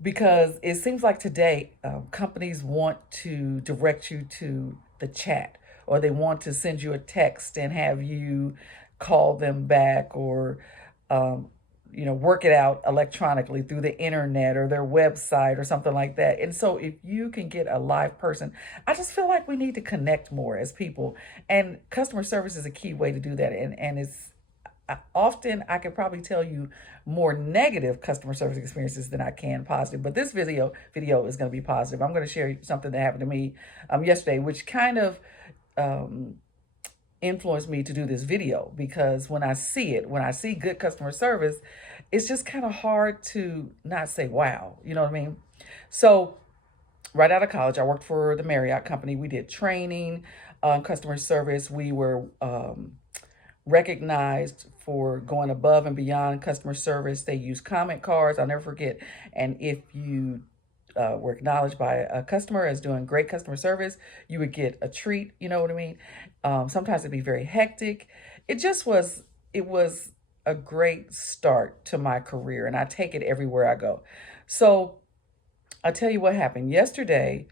because it seems like today companies want to direct you to the chat, or they want to send you a text and have you call them back, or um, work it out electronically through the internet or their website or something like that. And so if you can get a live person, I just feel like we need to connect more as people, and customer service is a key way to do that. And it's often I could probably tell you more negative customer service experiences than I can positive. But this video is going to be positive. I'm going to share something that happened to me yesterday, which kind of um, influenced me to do this video, because when I see good customer service, it's just kind of hard to not say wow. You know what I mean? So right out of college, I worked for the Marriott company. We did training, customer service. We were recognized for going above and beyond customer service. They use comment cards. I'll never forget. And if you were acknowledged by a customer as doing great customer service, you would get a treat. You know what I mean? Sometimes it'd be very hectic. It was a great start to my career, and I take it everywhere I go. So I'll tell you what happened yesterday.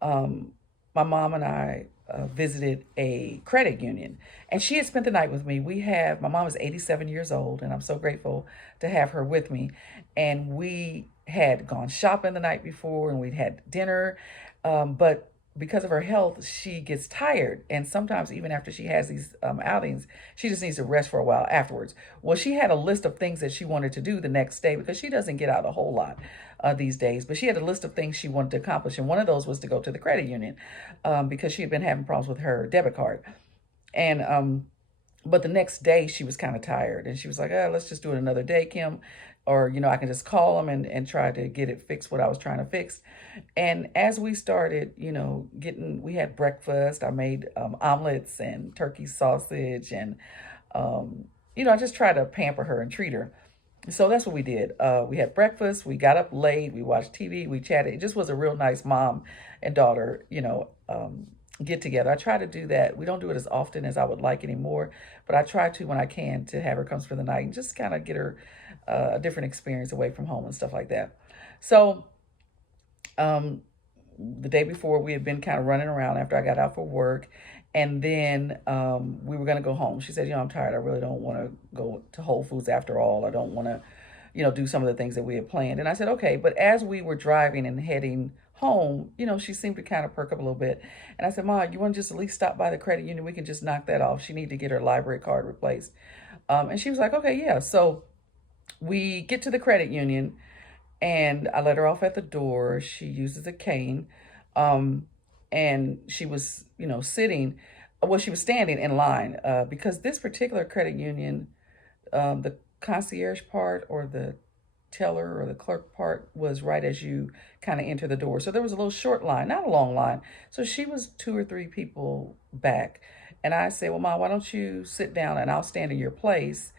Um, my mom and I visited a credit union, and she had spent the night with me. My mom is 87 years old, and I'm so grateful to have her with me. And we had gone shopping the night before, and we'd had dinner. But because of her health, she gets tired. And sometimes, even after she has these outings, she just needs to rest for a while afterwards. Well, she had a list of things that she wanted to do the next day, because she doesn't get out a whole lot these days. But she had a list of things she wanted to accomplish. And one of those was to go to the credit union, because she had been having problems with her debit card. And but the next day she was kind of tired, and she was like, oh, let's just do it another day, Kim. Or, I can just call them and try to get it fixed, what I was trying to fix. And as we started, we had breakfast. I made omelets and turkey sausage. And, I just tried to pamper her and treat her. So that's what we did. We had breakfast. We got up late. We watched TV. We chatted. It just was a real nice mom and daughter, get together. I try to do that. We don't do it as often as I would like anymore, but I try to, when I can, to have her come spend the night and just kind of get her a different experience away from home and stuff like that. So um, the day before, we had been kind of running around after I got out for work. And then we were going to go home. She said, I'm tired. I really don't want to go to Whole Foods after all. I don't want to, do some of the things that we had planned. And I said, okay. But as we were driving and heading home, she seemed to kind of perk up a little bit. And I said, Ma, you want to just at least stop by the credit union? We can just knock that off. She need to get her library card replaced. And she was like, okay, yeah. So we get to the credit union, and I let her off at the door. She uses a cane. Um, and she was, sitting, well, she was standing in line, because this particular credit union, the concierge part, or the teller or the clerk part, was right as you kind of enter the door. So there was a little short line, not a long line. So she was two or three people back. And I said, well, Mom, why don't you sit down and I'll stand in your place.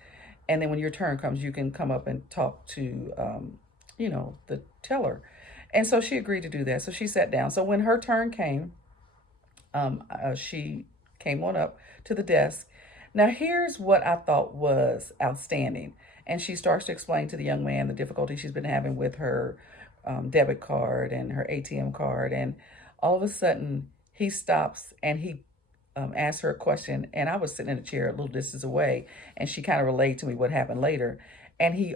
And then when your turn comes, you can come up and talk to, the teller. And so she agreed to do that. So she sat down. So when her turn came, she came on up to the desk. Now, here's what I thought was outstanding. And she starts to explain to the young man the difficulty she's been having with her debit card and her ATM card. And all of a sudden, he stops and he asks her a question. And I was sitting in a chair a little distance away. And she kind of relayed to me what happened later. And he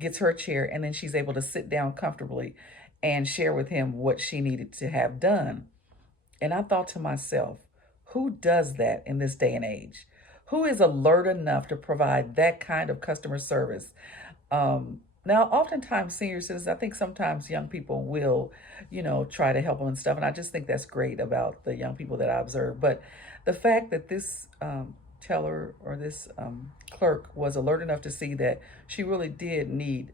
gets her a chair, and then she's able to sit down comfortably and share with him what she needed to have done. And I thought to myself, who does that in this day and age? Who is alert enough to provide that kind of customer service? Now, oftentimes senior citizens, I think sometimes young people will, try to help them and stuff. And I just think that's great about the young people that I observe. But the fact that this teller, or this clerk, was alert enough to see that she really did need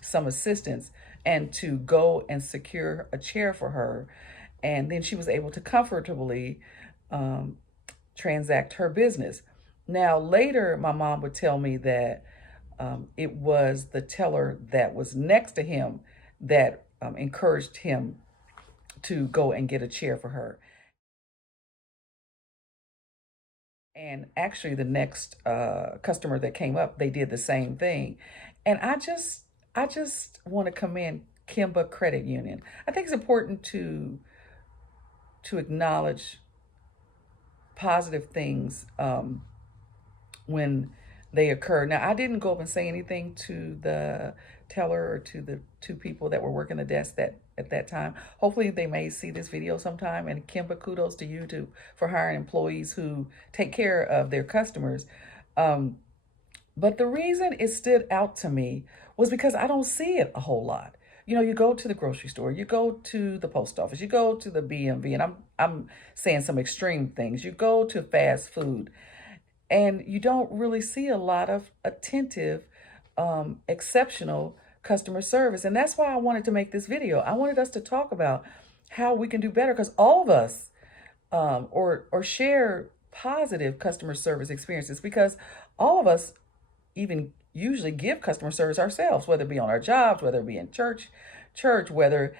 some assistance, and to go and secure a chair for her. And then she was able to comfortably um, transact her business. Now, later, my mom would tell me that it was the teller that was next to him that encouraged him to go and get a chair for her. And actually, the next customer that came up, they did the same thing. And I just want to commend Kimba Credit Union. I think it's important to acknowledge positive things when they occur. Now, I didn't go up and say anything to the teller or to the two people that were working the desk that at that time. Hopefully they may see this video sometime. And Kimba, kudos to you for hiring employees who take care of their customers. But the reason it stood out to me was because I don't see it a whole lot. You know, you go to the grocery store, you go to the post office, you go to the BMV, and I'm saying some extreme things. You go to fast food, and you don't really see a lot of attentive, exceptional customer service. And that's why I wanted to make this video. I wanted us to talk about how we can do better, because all of us or share positive customer service experiences, because all of us even usually give customer service ourselves, whether it be on our jobs, whether it be in church, whether,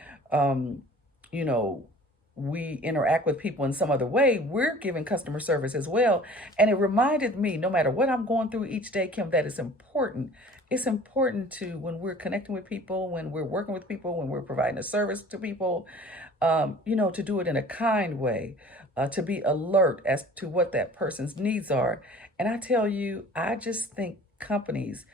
you know, we interact with people in some other way, we're giving customer service as well. And it reminded me, no matter what I'm going through each day, Kim, that it's important. It's important to, when we're connecting with people, when we're working with people, when we're providing a service to people, you know, to do it in a kind way, to be alert as to what that person's needs are. And I tell you, I just think companies,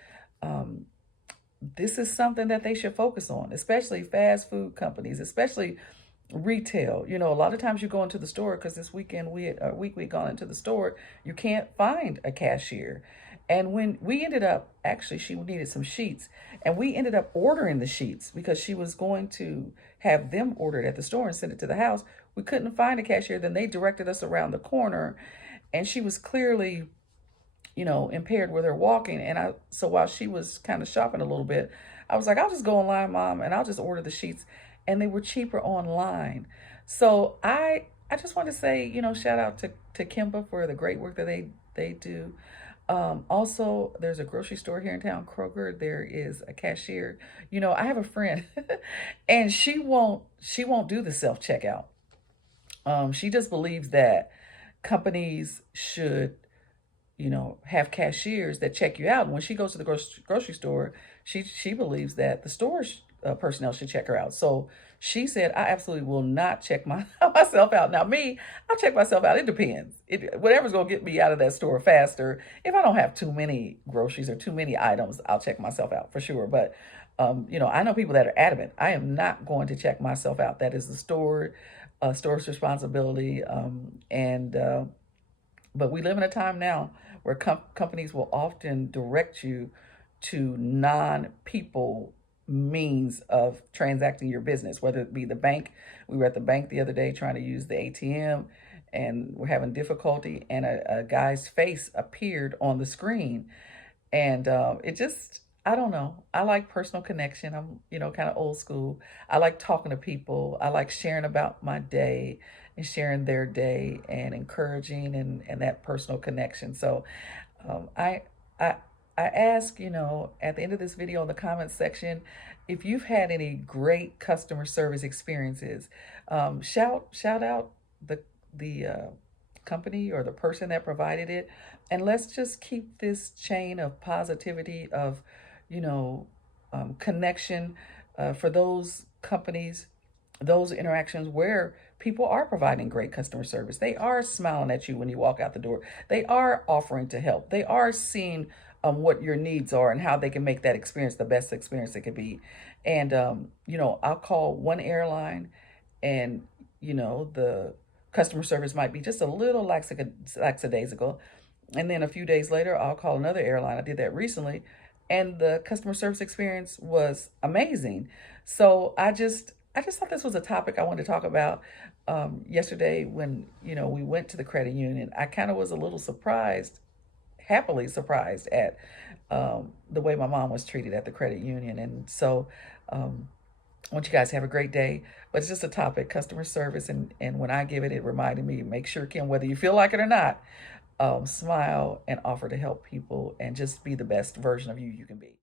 this is something that they should focus on, especially fast food companies, especially retail. You know, a lot of times you go into the store, because this weekend we gone into the store, you can't find a cashier. And when we ended up, actually, she needed some sheets, and we ended up ordering the sheets because she was going to have them ordered at the store and send it to the house. We couldn't find a cashier. Then they directed us around the corner, and she was clearly, you know, impaired with her walking. And so while she was kind of shopping a little bit, I was like, I'll just go online, Mom, and I'll just order the sheets. And they were cheaper online. So I just want to say, you know, shout out to Kimba for the great work that they do. Also, there's a grocery store here in town, Kroger. There is a cashier. You know, I have a friend and she won't do the self-checkout. She just believes that companies should, you know, have cashiers that check you out. And when she goes to the grocery store, she believes that the store personnel should check her out. So she said, I absolutely will not check myself out. Now me, I'll check myself out. It depends. Whatever's going to get me out of that store faster. If I don't have too many groceries or too many items, I'll check myself out for sure. But, you know, I know people that are adamant. I am not going to check myself out. That is the store's responsibility. But we live in a time now where companies will often direct you to non-people means of transacting your business, whether it be the bank. We were at the bank the other day trying to use the ATM, and we're having difficulty, and a guy's face appeared on the screen. And it just, I don't know. I like personal connection. I'm, you know, kind of old school. I like talking to people. I like sharing about my day and sharing their day and encouraging and that personal connection. So I ask, you know, at the end of this video in the comments section, if you've had any great customer service experiences, shout out the company or the person that provided it. And let's just keep this chain of positivity, of, you know, connection for those companies, those interactions where people are providing great customer service. They are smiling at you when you walk out the door. They are offering to help. They are seeing what your needs are and how they can make that experience the best experience it could be. And, you know, I'll call one airline and, you know, the customer service might be just a little lackadaisical. And then a few days later, I'll call another airline. I did that recently, and the customer service experience was amazing. So I just thought this was a topic I wanted to talk about. Yesterday when, you know, we went to the credit union, I kind of was a little surprised, happily surprised at the way my mom was treated at the credit union. And so I want you guys to have a great day. But it's just a topic, customer service. And when I give it, it reminded me, make sure, Kim, whether you feel like it or not, smile and offer to help people and just be the best version of you can be.